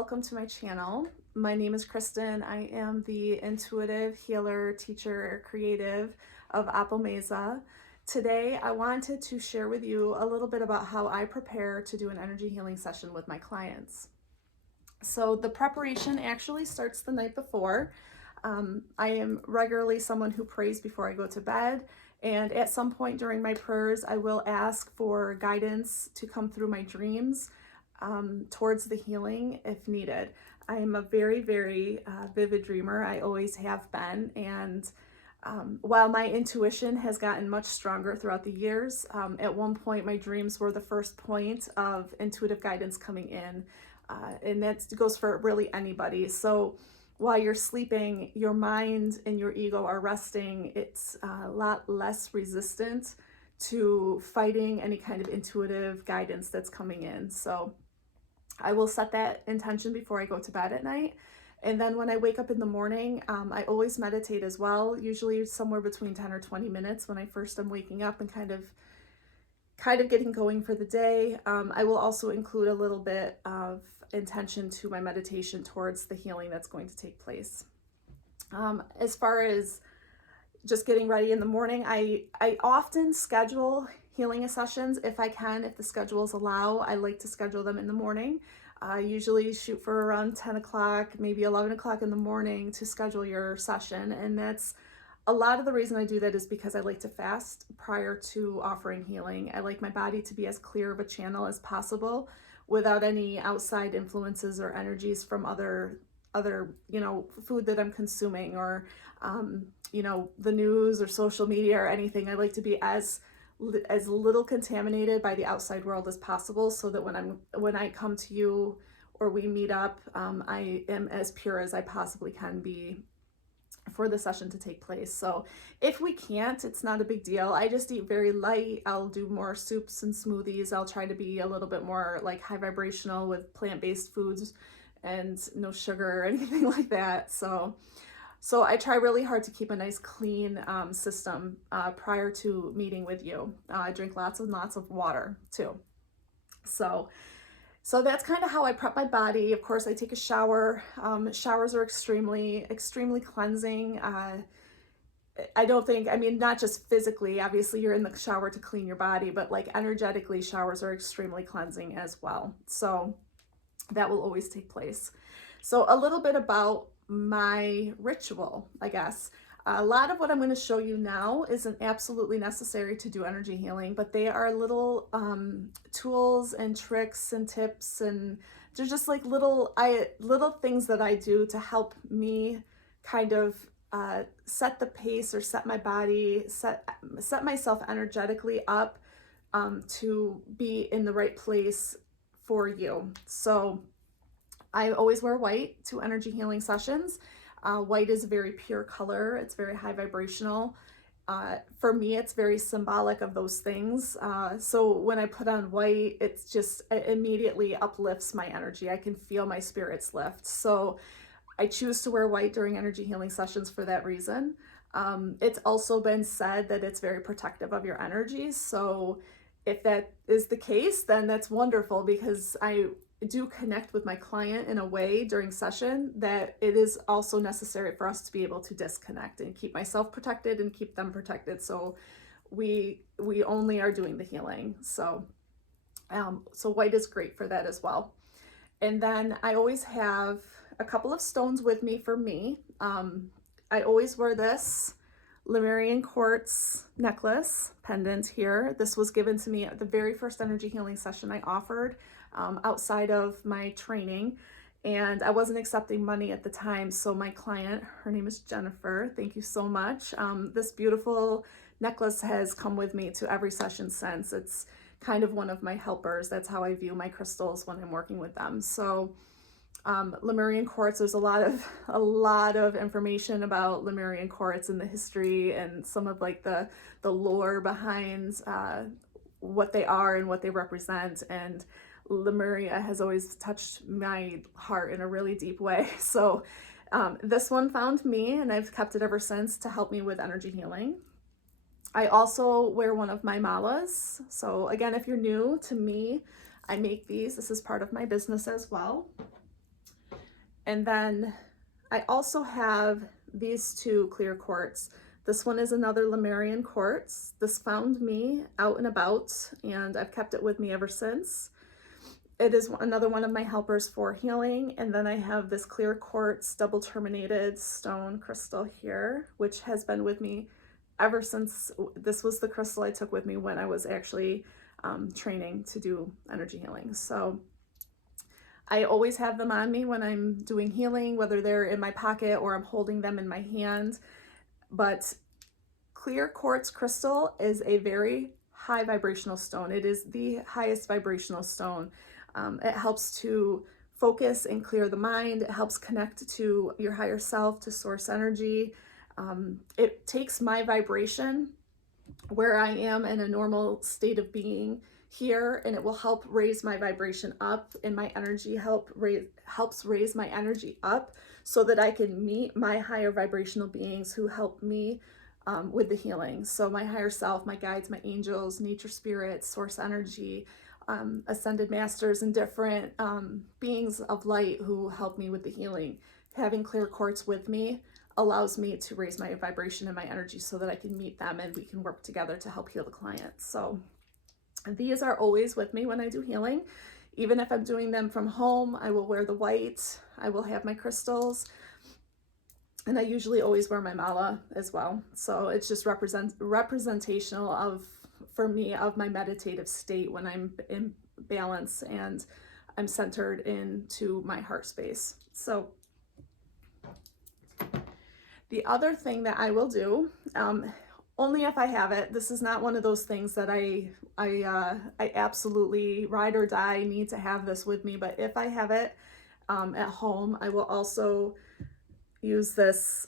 welcome to my channel. My name is Kristen. I am the intuitive healer, teacher, creative of Apomeza. Today, I wanted to share with you a little bit about how I prepare to do an energy healing session with my clients. So the preparation actually starts the night before. I am regularly someone who prays before I go to bed, and at some point during my prayers, I will ask for guidance to come through my dreams towards the healing if needed. I am a very, very vivid dreamer. I always have been, and while my intuition has gotten much stronger throughout the years, at one point my dreams were the first point of intuitive guidance coming in, and that goes for really anybody. So while you're sleeping, your mind and your ego are resting. It's a lot less resistant to fighting any kind of intuitive guidance that's coming in. So I will set that intention before I go to bed at night. And then when I wake up in the morning, I always meditate as well, usually somewhere between 10 or 20 minutes when I first am waking up and kind of getting going for the day. I will also include a little bit of intention to my meditation towards the healing that's going to take place. As far as just getting ready in the morning, I often schedule healing sessions if I can, if the schedules allow. I like to schedule them in the morning. I usually shoot for around 10 o'clock, maybe 11 o'clock in the morning to schedule your session. And that's a lot of the reason I do that is because I like to fast prior to offering healing. I like my body to be as clear of a channel as possible without any outside influences or energies from other food that I'm consuming, or the news or social media or anything. I like to be as little contaminated by the outside world as possible, so that when I come to you or we meet up, I am as pure as I possibly can be for the session to take place. So if we can't, it's not a big deal. I just eat very light. I'll do more soups and smoothies. I'll try to be a little bit more like high vibrational with plant-based foods and no sugar or anything like that. So I try really hard to keep a nice clean system prior to meeting with you. I drink lots and lots of water too. So that's kind of how I prep my body. Of course, I take a shower. Showers are extremely, extremely cleansing. Not just physically, obviously you're in the shower to clean your body, but like energetically, showers are extremely cleansing as well. So that will always take place. So a little bit about my ritual, I guess. A lot of what I'm going to show you now isn't absolutely necessary to do energy healing, but they are little tools and tricks and tips, and they're just like little things that I do to help me kind of set the pace, or set my body, set myself energetically up to be in the right place for you. So I always wear white to energy healing sessions. White is a very pure color. It's very high vibrational. For me, it's very symbolic of those things. So when I put on white, it immediately uplifts my energy. I can feel my spirits lift. So I choose to wear white during energy healing sessions for that reason. It's also been said that it's very protective of your energies. So if that is the case, then that's wonderful, because I do connect with my client in a way during session that it is also necessary for us to be able to disconnect and keep myself protected and keep them protected. So we only are doing the healing. So white is great for that as well. And then I always have a couple of stones with me for me. I always wear this Lemurian quartz necklace pendant here. This was given to me at the very first energy healing session I offered outside of my training, and I wasn't accepting money at the time. So my client, her name is Jennifer, thank you so much. This beautiful necklace has come with me to every session since. It's kind of one of my helpers. That's how I view my crystals when I'm working with them. So Lemurian quartz, there's a lot of information about Lemurian quartz and the history and some of like the lore behind what they are and what they represent. And Lemuria has always touched my heart in a really deep way. So this one found me, and I've kept it ever since to help me with energy healing. I also wear one of my malas. So again, if you're new to me, I make these. This is part of my business as well. And then I also have these two clear quartz. This one is another Lemurian quartz. This found me out and about, and I've kept it with me ever since. It is another one of my helpers for healing. And then I have this clear quartz double terminated stone crystal here, which has been with me ever since. This was the crystal I took with me when I was actually training to do energy healing. So I always have them on me when I'm doing healing, whether they're in my pocket or I'm holding them in my hand. But clear quartz crystal is a very high vibrational stone. It is the highest vibrational stone. It helps to focus and clear the mind. It helps connect to your higher self, to source energy. It takes my vibration where I am in a normal state of being here, and it will help raise my vibration up, and my energy helps raise my energy up so that I can meet my higher vibrational beings who help me with the healing. So my higher self, my guides, my angels, nature spirits, source energy, ascended masters, and different beings of light who help me with the healing. Having clear quartz with me allows me to raise my vibration and my energy so that I can meet them and we can work together to help heal the client. So these are always with me when I do healing. Even if I'm doing them from home, I will wear the white. I will have my crystals. And I usually always wear my mala as well. So it's just representational of, for me, of my meditative state when I'm in balance and I'm centered into my heart space. So the other thing that I will do, only if I have it, this is not one of those things that I absolutely ride or die need to have this with me, but if I have it at home, I will also use this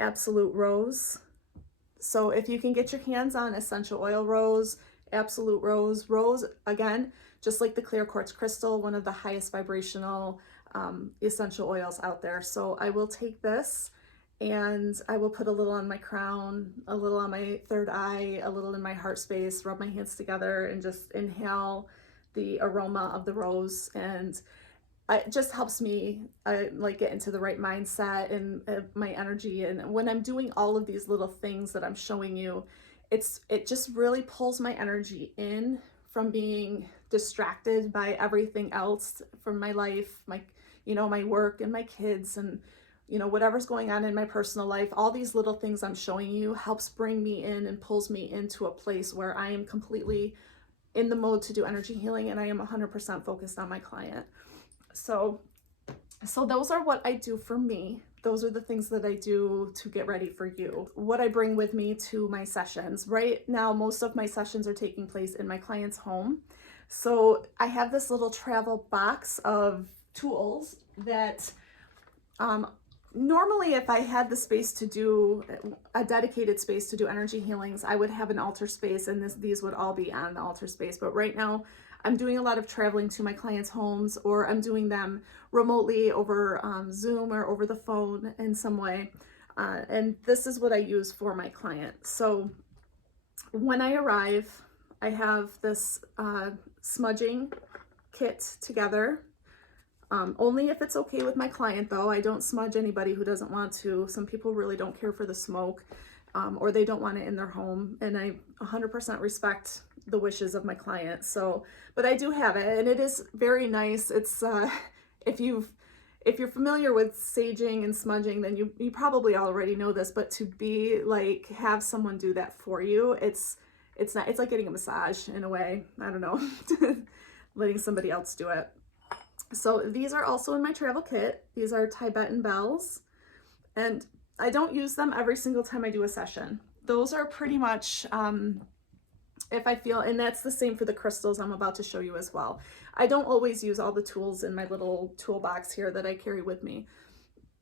Absolute Rose. So if you can get your hands on essential oil rose, Absolute Rose, again, just like the clear quartz crystal, one of the highest vibrational essential oils out there. So I will take this and I will put a little on my crown, a little on my third eye, a little in my heart space, rub my hands together and just inhale the aroma of the rose. And it just helps me like get into the right mindset and my energy. And when I'm doing all of these little things that I'm showing you, it just really pulls my energy in from being distracted by everything else from my life, my work and my kids and whatever's going on in my personal life. All these little things I'm showing you helps bring me in and pulls me into a place where I am completely in the mode to do energy healing and I am 100% focused on my client. So those are what I do for me. Those are the things that I do to get ready for you. What I bring with me to my sessions. Right now, most of my sessions are taking place in my client's home. So I have this little travel box of tools that normally if I had the space to do a dedicated space to do energy healings, I would have an altar space and these would all be on the altar space. But right now I'm doing a lot of traveling to my clients' homes, or I'm doing them remotely over Zoom or over the phone in some way. And this is what I use for my client. So when I arrive, I have this smudging kit together. Only if it's okay with my client though. I don't smudge anybody who doesn't want to. Some people really don't care for the smoke or they don't want it in their home. And I 100% respect the wishes of my client. So, but I do have it and it is very nice. It's, if you're familiar with saging and smudging, then you probably already know this, but to be like, have someone do that for you, it's like getting a massage in a way. I don't know, letting somebody else do it. So these are also in my travel kit. These are Tibetan bells, and I don't use them every single time I do a session. Those are pretty much, if I feel, and that's the same for the crystals I'm about to show you as well. I don't always use all the tools in my little toolbox here that I carry with me.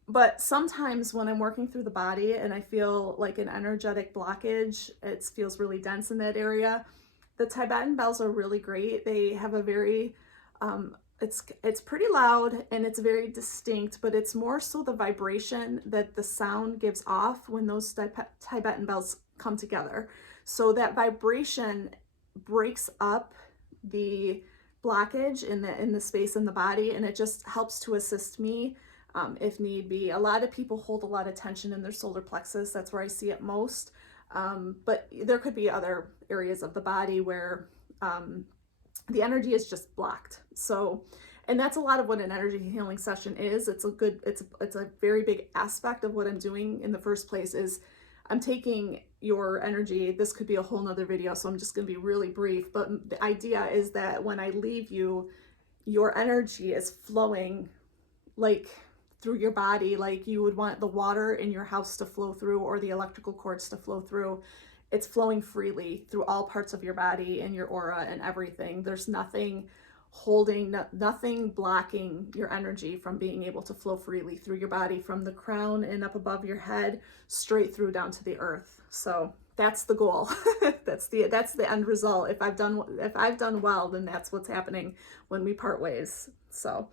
But sometimes when I'm working through the body and I feel like an energetic blockage, it feels really dense in that area, the Tibetan bells are really great. They have a very, it's pretty loud and it's very distinct, but it's more so the vibration that the sound gives off when those Tibetan bells come together. So that vibration breaks up the blockage in the space in the body, and it just helps to assist me if need be. A lot of people hold a lot of tension in their solar plexus. That's where I see it most. But there could be other areas of the body where the energy is just blocked. So, and that's a lot of what an energy healing session is. It's a very big aspect of what I'm doing in the first place is I'm taking your energy. This could be a whole nother video, so I'm just going to be really brief. But the idea is that when I leave you, your energy is flowing like through your body, like you would want the water in your house to flow through or the electrical cords to flow through. It's flowing freely through all parts of your body and your aura and everything. There's nothing holding, nothing blocking your energy from being able to flow freely through your body from the crown and up above your head straight through down to the earth. So that's the goal. that's the end result. If I've done well, then that's what's happening when we part ways. So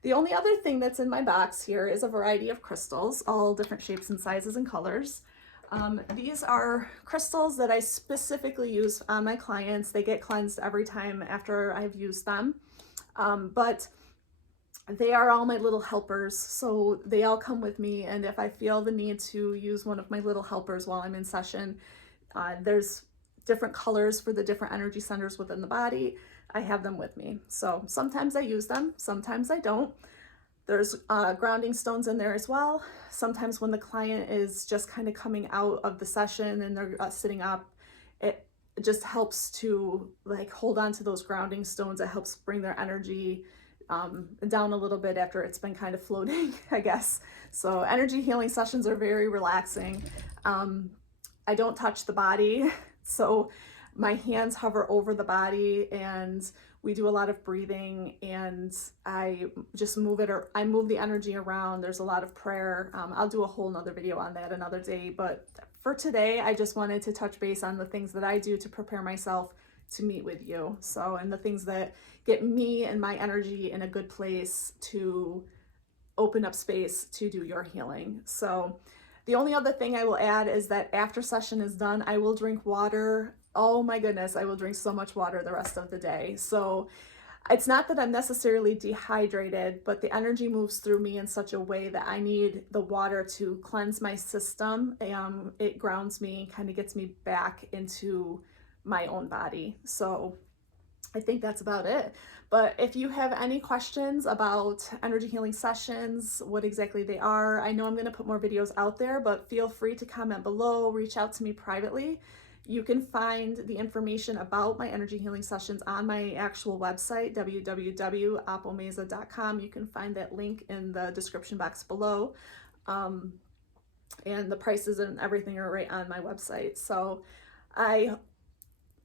the only other thing that's in my box here is a variety of crystals, all different shapes and sizes and colors. These are crystals that I specifically use on my clients. They get cleansed every time after I've used them. But they are all my little helpers, so they all come with me. And if I feel the need to use one of my little helpers while I'm in session, there's different colors for the different energy centers within the body. I have them with me. So sometimes I use them, sometimes I don't. There's grounding stones in there as well. Sometimes when the client is just kind of coming out of the session and they're sitting up, it just helps to like hold on to those grounding stones. It helps bring their energy down a little bit after it's been kind of floating, I guess. So energy healing sessions are very relaxing. I don't touch the body, so my hands hover over the body and we do a lot of breathing and I just move it, or I move the energy around. There's a lot of prayer. I'll do a whole nother video on that another day, but for today, I just wanted to touch base on the things that I do to prepare myself to meet with you. So, and the things that get me and my energy in a good place to open up space to do your healing. So the only other thing I will add is that after session is done, I will drink water. Oh my goodness, I will drink so much water the rest of the day. So it's not that I'm necessarily dehydrated, but the energy moves through me in such a way that I need the water to cleanse my system. It grounds me, kind of gets me back into my own body. So I think that's about it. But if you have any questions about energy healing sessions, what exactly they are, I know I'm going to put more videos out there, but feel free to comment below, reach out to me privately. You can find the information about my energy healing sessions on my actual website, www.apomeza.com. You can find that link in the description box below. And the prices and everything are right on my website. So I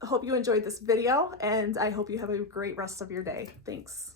hope you enjoyed this video and I hope you have a great rest of your day. Thanks.